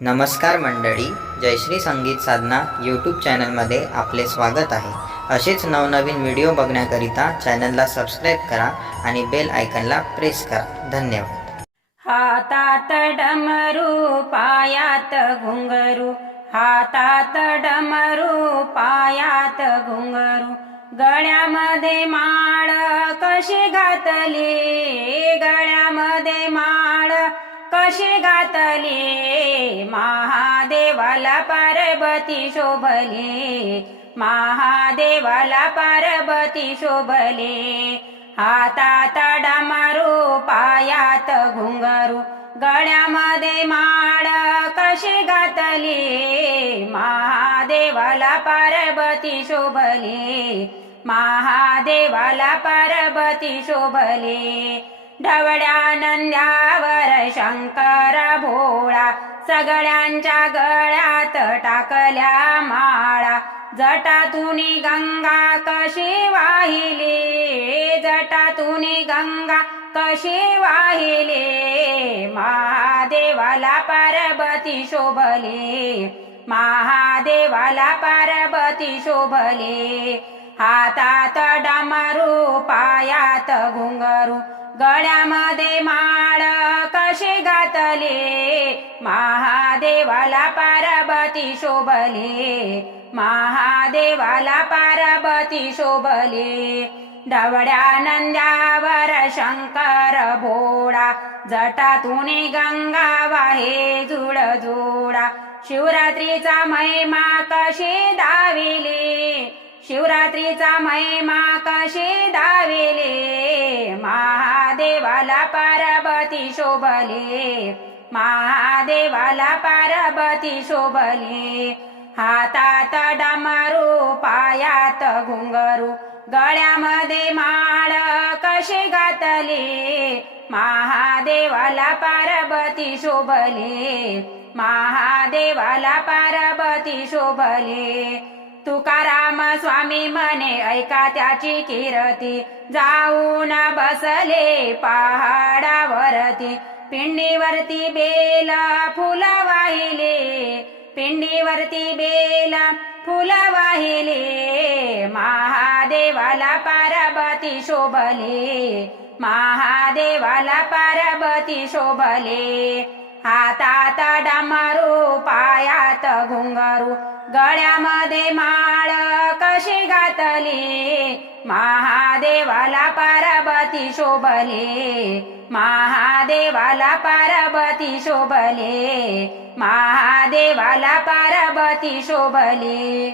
नमस्कार मंडळी, जयश्री संगीत साधना यूट्यूब चॅनलमध्ये आपले स्वागत आहे. असेच नवनवीन व्हिडिओ बघण्याकरिता चॅनलला सबस्क्राईब करा आणि बेल आयकॉनला प्रेस करा. धन्यवाद. हातात डमरू पायात घुंगरू, हातात डमरू पायात घुंगरू, गळ्यामध्ये माळ कशी घातली, गळ्यामध्ये माळ कशी घातली, महादेवाला पार्वती शोभली, महादेवाला पार्वती शोभली. हातात डमरू पायात घुंगरू, गळ्यामध्ये माळ कशी घातली, महादेवाला पार्वती शोभली, महादेवाला पार्वती शोभली. ढवळ्या नंद्यावर शंकर भोळा, सगळ्यांच्या गळ्यात टाकल्या माळा, जटातूनी गंगा कशी वाहिली, जटातूनी गंगा कशी वाहिली, महादेवाला पार्वती शोभली, महादेवाला पार्वती शोभली. हातात डमरू पायात घुंगरू, गळ्यामध्ये माळ कशी घातली, महादेवाला पार्वती शोभली, महादेवाला पार्वती शोभली. ढवळ्या नंद्यावर शंकर भोळा, जटातूनी गंगा वाहे जुळ जुळा, शिवरात्रीचा महिमा कशी दाविली, शिवरात्रीचा महिमा कशी दाविली, महादेवाला पार्वती शोभली, महादेवाला पार्वती शोभली. हातात डमरू पायात घुंगरू, गळ्यामध्ये माळ कशी घातली, महादेवाला पार्वती शोभली, महादेवाला पार्वती शोभली. तुकाराम स्वामी म्हणे ऐका त्याची कीर्ती, जाऊन बसले पहाडावरती, पिंडीवरती बेल फुल वाहिले, पिंडीवरती बेल फुल वाहिले, महादेवाला पार्वती शोभली, महादेवाला पार्वती शोभली. हातात डमरू पायात घुंगरू, गळ्यामध्ये माळ कशी घातली, महादेवाला पार्वती शोभली, महादेवाला पार्वती शोभली, महादेवाला पार्वती शोभली.